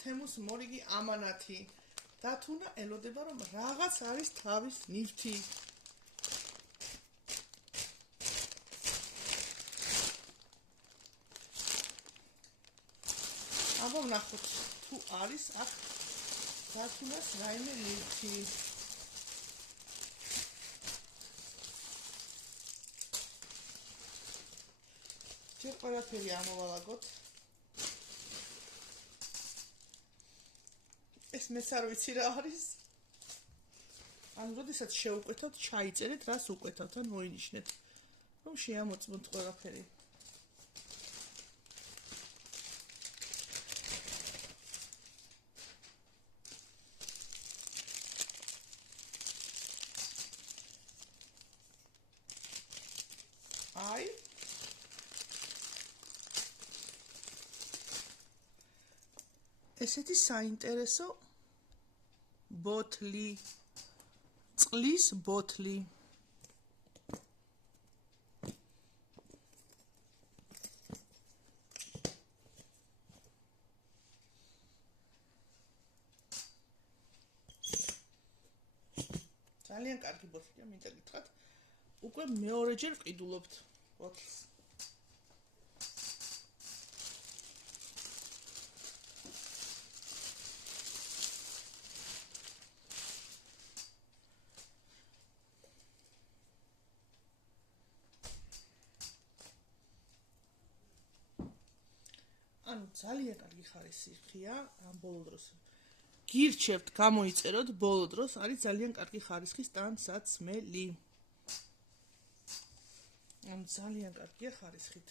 თემუს მორიგი ამანათი და თუ უნდა ელოდება რომ რაღაც არის თავის ნივთი. აბა ვნახოთ თუ არის აქ დათუნას რაიმე ნივთი. ჯერ ყველაფერი ამოვალაგოთ. ეს მეც არ ვიცი რა არის. ანუ როდესაც შევუკვეთავთ, ჩაიწერეთ რას უკვეთავთ, ან მოინიშნეთ, რომ შეამოწმოთ ყველაფერი. აი ესეთი საინტერესო ბოთლი, წყლის ბოთლი. ძალიან კარგი ბოთლია, მინდა გითხრათ. უკვე მეორეჯერ ვყიდულობთ ბოთლს. ანუ ძალიან კარგი ხარისხია ამ ბოლო დროს. გირჩევთ, გამოიწეროთ ბოლო დროს, არის ძალიან კარგი ხარისხის ტანსაცმელი. ანუ ძალიან კარგია ხარისხით.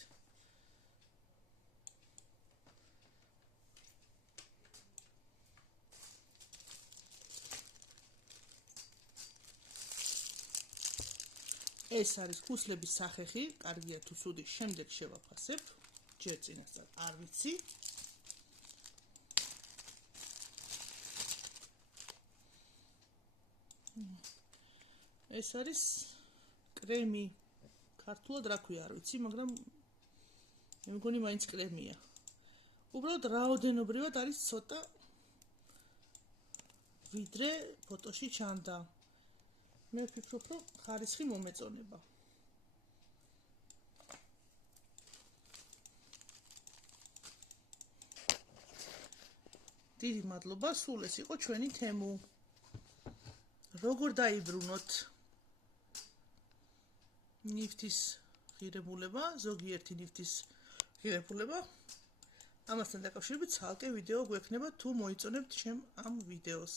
ეს არის ქუსლების სახეხი, კარგია თუ ცუდი, შემდეგ შევაფასებ. ჯერ წინასწარ არ ვიცი. ეს არის კრემი. ქართულად რა ქვია არ ვიცი, მაგრამ მე მგონი მაინც კრემია. უბრალოდ რაოდენობრივად არის ცოტა ვიდრე ფოტოში ჩანდა. მე ვფიქრობ, რომ ხარისხი მომეწონება. დიდი მადლობა, სულ ეს იყო ჩვენი თემუ. როგორ დაიბრუნოთ ნივთის ღირებულება, ზოგიერთი ნივთის ღირებულება. ამასთან დაკავშირებით ცალკე ვიდეო გვექნება თუ მოიწონებთ ჩემ ამ ვიდეოს.